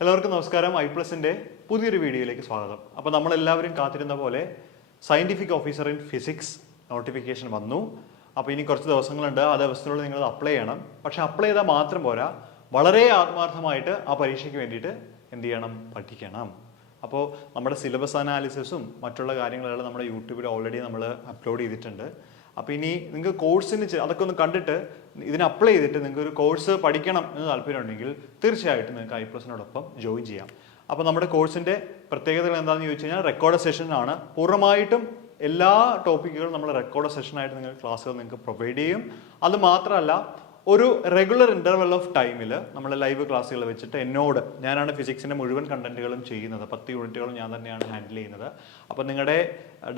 എല്ലാവർക്കും നമസ്കാരം. ഐപ്ലസിന്റെ പുതിയൊരു വീഡിയോയിലേക്ക് സ്വാഗതം. അപ്പോൾ നമ്മളെല്ലാവരും കാത്തിരുന്ന പോലെ scientific officer in physics notification വന്നു. അപ്പോൾ ഇനി കുറച്ച് ദിവസങ്ങളുണ്ട്. ആ ദിവസത്തിനുള്ളിൽ നിങ്ങൾ അപ്ലൈ ചെയ്യണം. പക്ഷെ അപ്ലൈ ചെയ്താൽ മാത്രം പോരാ, വളരെ ആത്മാർത്ഥമായിട്ട് ആ പരീക്ഷയ്ക്ക് വേണ്ടിയിട്ട് എന്ത് ചെയ്യണം? പഠിക്കണം. അപ്പോൾ നമ്മുടെ സിലബസ് അനാലിസിസും മറ്റുള്ള കാര്യങ്ങളെല്ലാം നമ്മുടെ യൂട്യൂബിൽ ഓൾറെഡി നമ്മൾ അപ്ലോഡ് ചെയ്തിട്ടുണ്ട്. അപ്പോൾ ഇനി നിങ്ങൾക്ക് കോഴ്സിന് അതൊക്കെ ഒന്ന് കണ്ടിട്ട് ഇതിന് അപ്ലൈ ചെയ്തിട്ട് നിങ്ങൾക്ക് ഒരു കോഴ്സ് പഠിക്കണം എന്ന് താല്പര്യമുണ്ടെങ്കിൽ തീർച്ചയായിട്ടും നിങ്ങൾക്ക് ഐപ്ലസിനോടൊപ്പം ജോയിൻ ചെയ്യാം. അപ്പോൾ നമ്മുടെ കോഴ്സിൻ്റെ പ്രത്യേകതകൾ എന്താണെന്ന് ചോദിച്ചു കഴിഞ്ഞാൽ റെക്കോർഡ് സെഷനാണ്. പൂർണ്ണമായിട്ടും എല്ലാ ടോപ്പിക്കുകളും നമ്മൾ റെക്കോർഡ് സെഷനായിട്ട് നിങ്ങൾക്ക് ക്ലാസ്സുകൾ നിങ്ങൾക്ക് പ്രൊവൈഡ് ചെയ്യും. അത് മാത്രമല്ല, ഒരു റെഗുലർ ഇൻ്റർവെൽ ഓഫ് ടൈമിൽ നമ്മൾ ലൈവ് ക്ലാസ്സുകൾ വെച്ചിട്ട് എന്നോട്, ഞാനാണ് ഫിസിക്സിൻ്റെ മുഴുവൻ കണ്ടന്റുകളും ചെയ്യുന്നത്, 10 യൂണിറ്റുകളും ഞാൻ തന്നെയാണ് ഹാൻഡിൽ ചെയ്യുന്നത്. അപ്പോൾ നിങ്ങളുടെ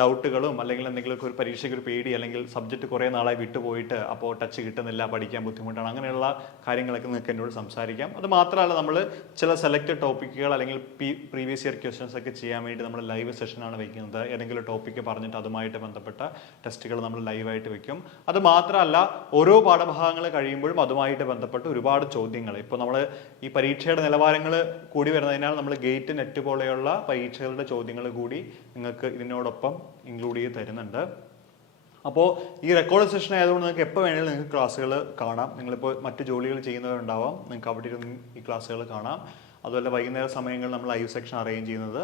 ഡൗട്ടുകളും അല്ലെങ്കിൽ എന്തെങ്കിലുമൊക്കെ ഒരു പരീക്ഷയ്ക്ക് ഒരു പേടി അല്ലെങ്കിൽ സബ്ജക്റ്റ് കുറേ നാളായി വിട്ടുപോയിട്ട് അപ്പോൾ ടച്ച് കിട്ടുന്നില്ല, പഠിക്കാൻ ബുദ്ധിമുട്ടാണ്, അങ്ങനെയുള്ള കാര്യങ്ങളൊക്കെ നിങ്ങൾക്ക് എന്നോട് സംസാരിക്കാം. അത് മാത്രമല്ല, നമ്മൾ ചില സെലക്റ്റഡ് ടോപ്പിക്കുകൾ അല്ലെങ്കിൽ പ്രീവിയസ് ഇയർ ക്വസ്റ്റ്യൻസ് ഒക്കെ ചെയ്യാൻ വേണ്ടി നമ്മൾ ലൈവ് സെഷനാണ് വയ്ക്കുന്നത്. ഏതെങ്കിലും ടോപ്പിക്ക് പറഞ്ഞിട്ട് അതുമായിട്ട് ബന്ധപ്പെട്ട ടെസ്റ്റുകൾ നമ്മൾ ലൈവായിട്ട് വെക്കും. അത് മാത്രമല്ല, ഓരോ പാഠഭാഗങ്ങൾ കഴിയുമ്പോഴും അതുമായിട്ട് ബന്ധപ്പെട്ട് ഒരുപാട് ചോദ്യങ്ങൾ, ഇപ്പോൾ നമ്മൾ ഈ പരീക്ഷയുടെ നിലവാരങ്ങൾ കൂടി വരുന്നതിനാൽ നമ്മൾ ഗേറ്റ് നെറ്റ് പോലെയുള്ള പരീക്ഷകളുടെ ചോദ്യങ്ങൾ കൂടി നിങ്ങൾക്ക് ഇതിനോടൊപ്പം ഇൻക്ലൂഡ് ചെയ്ത് തരുന്നുണ്ട്. അപ്പോൾ ഈ റെക്കോർഡ് സെഷൻ ആയതുകൊണ്ട് നിങ്ങൾക്ക് എപ്പോൾ വേണമെങ്കിലും നിങ്ങൾക്ക് ക്ലാസ്സുകൾ കാണാം. നിങ്ങളിപ്പോൾ മറ്റ് ജോലികൾ ചെയ്യുന്നവരുണ്ടാവാം, നിങ്ങൾക്ക് അവിടെ ഇരുന്ന് ഈ ക്ലാസ്സുകൾ കാണാം. അതുപോലെ വൈകുന്നേര സമയങ്ങളിൽ നമ്മൾ ലൈവ് സെക്ഷൻ അറേഞ്ച് ചെയ്യുന്നത്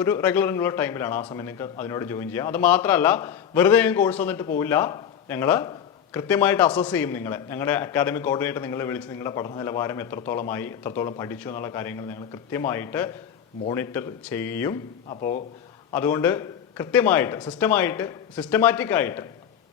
ഒരു റെഗുലർ ടൈമിലാണ്. ആ സമയം നിങ്ങൾക്ക് അതിനോട് ജോയിൻ ചെയ്യാം. അത് മാത്രമല്ല, വെറുതെ കോഴ്സ് വന്നിട്ട് പോവില്ല. ഞങ്ങൾ കൃത്യമായിട്ട് അസസ് ചെയ്യും നിങ്ങളെ. ഞങ്ങളുടെ അക്കാഡമിക് കോർഡിനേറ്റർ നിങ്ങളെ വിളിച്ച് നിങ്ങളുടെ പഠന നിലവാരം എത്രത്തോളമായി, എത്രത്തോളം പഠിച്ചു എന്നുള്ള കാര്യങ്ങൾ ഞങ്ങൾ കൃത്യമായിട്ട് മോണിറ്റർ ചെയ്യും. അപ്പോൾ അതുകൊണ്ട് കൃത്യമായിട്ട് സിസ്റ്റമാറ്റിക്കായിട്ട്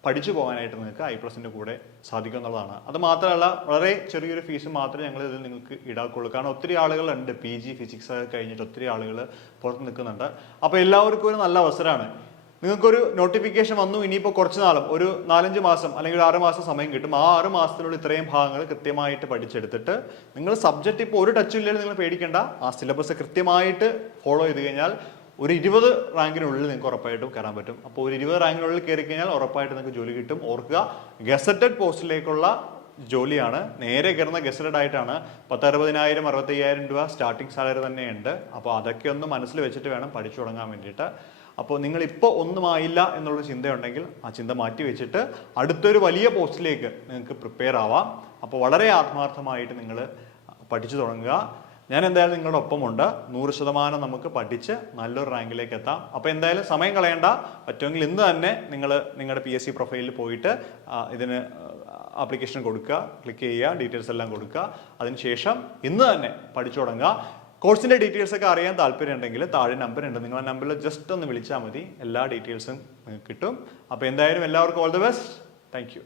പഠിച്ചു പോകാനായിട്ട് നിങ്ങൾക്ക് ഐപ്ലസിൻ്റെ കൂടെ സാധിക്കും എന്നുള്ളതാണ്. അത് മാത്രമല്ല, വളരെ ചെറിയൊരു ഫീസ് മാത്രമേ ഞങ്ങൾ ഇതിൽ നിങ്ങൾക്ക് ഈടാക്കുള്ളൂ. കാരണം ഒത്തിരി ആളുകളുണ്ട്, PG ഫിസിക്സ് കഴിഞ്ഞിട്ട് ഒത്തിരി ആളുകൾ പുറത്ത് നിൽക്കുന്നുണ്ട്. അപ്പോൾ എല്ലാവർക്കും ഒരു നല്ല അവസരമാണ്. നിങ്ങൾക്കൊരു നോട്ടിഫിക്കേഷൻ വന്നു, ഇനിയിപ്പോൾ കുറച്ച് നാളും ഒരു 4-5 മാസം അല്ലെങ്കിൽ 6 മാസം സമയം കിട്ടും. ആ 6 മാസത്തിനുള്ളിൽ ഇത്രയും ഭാഗങ്ങൾ കൃത്യമായിട്ട് പഠിച്ചെടുത്തിട്ട് നിങ്ങൾ സബ്ജക്റ്റ് ഇപ്പോൾ ഒരു ടച്ചും ഇല്ലെങ്കിൽ നിങ്ങൾ പേടിക്കേണ്ട. ആ സിലബസ് കൃത്യമായിട്ട് ഫോളോ ചെയ്ത് കഴിഞ്ഞാൽ ഒരു 20 റാങ്കിനുള്ളിൽ നിങ്ങൾക്ക് ഉറപ്പായിട്ടും കയറാൻ പറ്റും. അപ്പോൾ ഒരു 20 റാങ്കിനുള്ളിൽ കയറി കഴിഞ്ഞാൽ ഉറപ്പായിട്ട് നിങ്ങൾക്ക് ജോലി കിട്ടും. ഓർക്കുക, ഗസറ്റഡ് പോസ്റ്റിലേക്കുള്ള ജോലിയാണ്. നേരെ കയറുന്ന ഗസറ്റഡ് ആയിട്ടാണ്. 10-60,000 65,000 രൂപ സ്റ്റാർട്ടിംഗ് സാലറി തന്നെയുണ്ട്. അപ്പോൾ അതൊക്കെ ഒന്ന് മനസ്സിൽ വെച്ചിട്ട് വേണം പഠിച്ചു തുടങ്ങാൻ വേണ്ടിയിട്ട്. അപ്പോൾ നിങ്ങളിപ്പോൾ ഒന്നുമായില്ല എന്നുള്ള ചിന്തയുണ്ടെങ്കിൽ ആ ചിന്ത മാറ്റി വെച്ചിട്ട് അടുത്തൊരു വലിയ പോസ്റ്റിലേക്ക് നിങ്ങൾക്ക് പ്രിപ്പയർ ആവാം. അപ്പോൾ വളരെ ആത്മാർത്ഥമായിട്ട് നിങ്ങൾ പഠിച്ചു തുടങ്ങുക. ഞാൻ എന്തായാലും നിങ്ങളുടെ ഒപ്പമുണ്ട്. 100% നമുക്ക് പഠിച്ച് നല്ലൊരു റാങ്കിലേക്ക് എത്താം. അപ്പോൾ എന്തായാലും സമയം കളയണ്ട. പറ്റുമെങ്കിൽ ഇന്ന് തന്നെ നിങ്ങൾ നിങ്ങളുടെ PSC പ്രൊഫൈലിൽ പോയിട്ട് ഇതിന് ആപ്ലിക്കേഷൻ കൊടുക്കുക, ക്ലിക്ക് ചെയ്യുക, ഡീറ്റെയിൽസ് എല്ലാം കൊടുക്കുക. അതിനുശേഷം ഇന്ന് തന്നെ പഠിച്ചു തുടങ്ങുക. കോഴ്സിൻ്റെ ഡീറ്റെയിൽസ് ഒക്കെ അറിയാൻ താല്പര്യം ഉണ്ടെങ്കിൽ താഴെ നമ്പർ ഉണ്ട്. നിങ്ങൾ ആ നമ്പറിൽ ജസ്റ്റ് ഒന്ന് വിളിച്ചാൽ മതി. എല്ലാ ഡീറ്റെയിൽസും നിങ്ങൾക്ക് കിട്ടും. അപ്പോൾ എന്തായാലും എല്ലാവർക്കും all the best. Thank you.